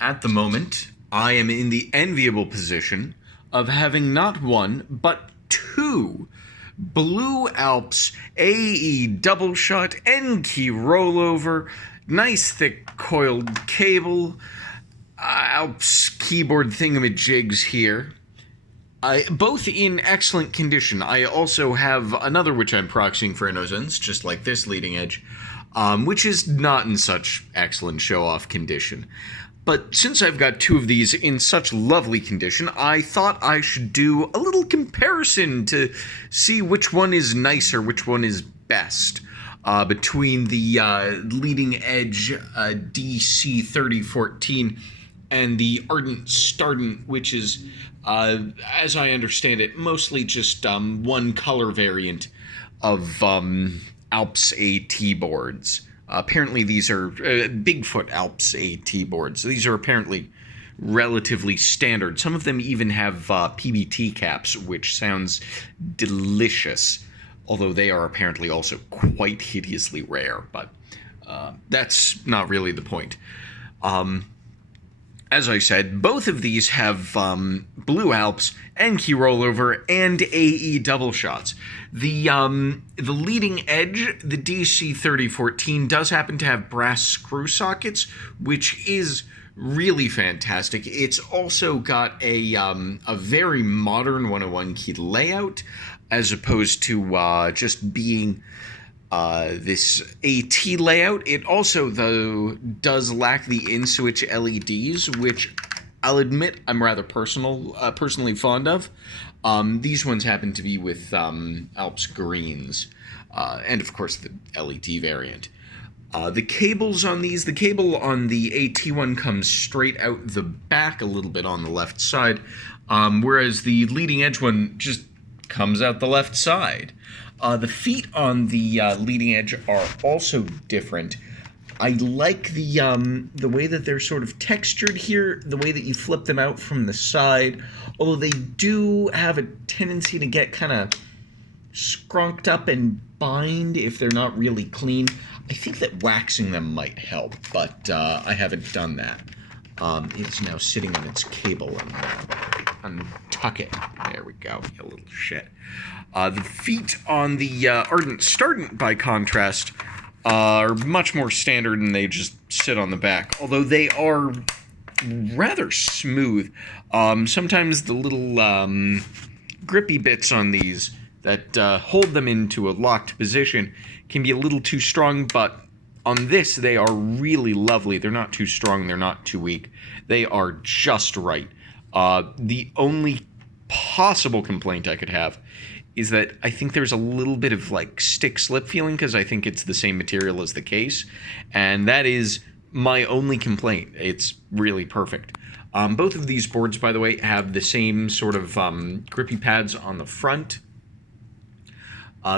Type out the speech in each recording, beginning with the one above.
At the moment, I am in the enviable position of having not one, but two Blue Alps AE double shot NKRO rollover, nice thick coiled cable, Alps keyboard thingamajigs here. Both in excellent condition. I also have another which I'm proxying for Innocence, just like this leading edge, which is not in such excellent show-off condition. But since I've got two of these in such lovely condition, I thought I should do a little comparison to see which one is nicer, which one is best, between the leading edge DC3014 and the Ardent Stardent, which is, as I understand it, mostly just one color variant of Alps AT boards. Apparently these are Bigfoot Alps AT boards. These are apparently relatively standard. Some of them even have PBT caps, which sounds delicious, although they are apparently also quite hideously rare, but that's not really the point. As I said, both of these have Blue Alps, NK rollover, and AE double shots. The leading edge, the DC3014, does happen to have brass screw sockets, which is really fantastic. It's also got a very modern 101 key layout, as opposed to just being this AT layout. It also, though, does lack the in-switch LEDs, which I'll admit I'm rather personally fond of. These ones happen to be with Alps greens, and of course the LED variant. The cables on these, the cable on the AT one comes straight out the back a little bit on the left side, whereas the leading edge one just comes out the left side. The feet on the leading edge are also different. I like the way that they're sort of textured here, the way that you flip them out from the side, although they do have a tendency to get kind of scrunked up and bind if they're not really clean. I think that waxing them might help, but I haven't done that. It's now sitting on its cable, and untuck it. There we go, you little shit. The feet on the Ardent Stardent, by contrast, are much more standard, and they just sit on the back, although they are rather smooth. Sometimes the little grippy bits on these that hold them into a locked position can be a little too strong, but on this, they are really lovely. They're not too strong, they're not too weak. They are just right. The only possible complaint I could have is that I think there's a little bit of like stick-slip feeling, because I think it's the same material as the case, and that is my only complaint. It's really perfect. Both of these boards, by the way, have the same sort of grippy pads on the front.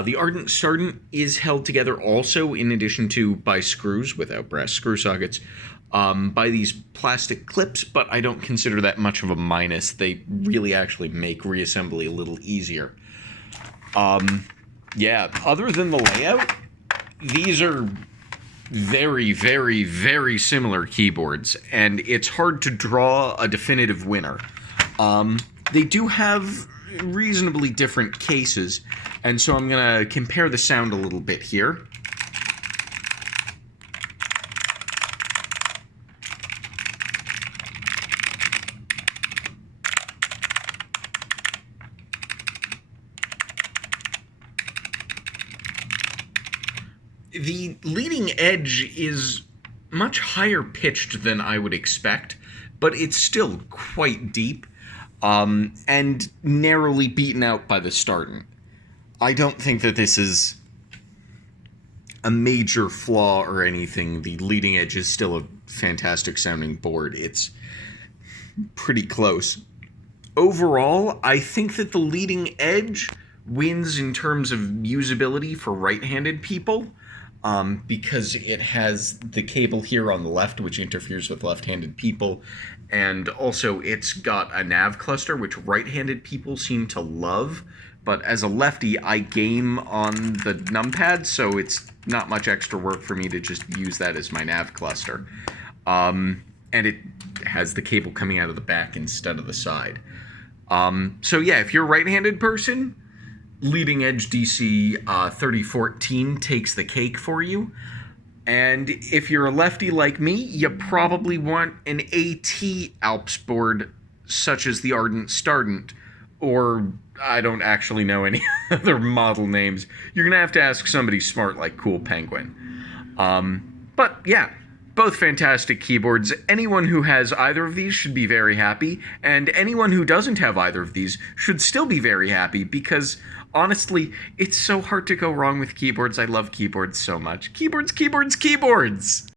The Ardent Stardent is held together also, in addition to by screws without brass screw sockets, by these plastic clips, but I don't consider that much of a minus. They really actually make reassembly a little easier. Yeah, other than the layout, these are very, very, very similar keyboards, and it's hard to draw a definitive winner. They do have reasonably different cases, and so I'm going to compare the sound a little bit here. The leading edge is much higher pitched than I would expect, but it's still quite deep, and narrowly beaten out by the Stardent. I don't think that this is a major flaw or anything. The leading edge is still a fantastic sounding board. It's pretty close. Overall, I think that the leading edge wins in terms of usability for right-handed people, because it has the cable here on the left, which interferes with left-handed people, and also it's got a nav cluster, which right-handed people seem to love, but as a lefty, I game on the numpad, so it's not much extra work for me to just use that as my nav cluster. And it has the cable coming out of the back instead of the side. So yeah, if you're a right-handed person, leading edge DC 3014 takes the cake for you. And if you're a lefty like me, you probably want an AT Alps board such as the Ardent Stardent, or I don't actually know any other model names. You're going to have to ask somebody smart like Cool Penguin. But yeah, both fantastic keyboards. Anyone who has either of these should be very happy, and anyone who doesn't have either of these should still be very happy, because honestly, it's so hard to go wrong with keyboards. I love keyboards so much. Keyboards, keyboards, keyboards!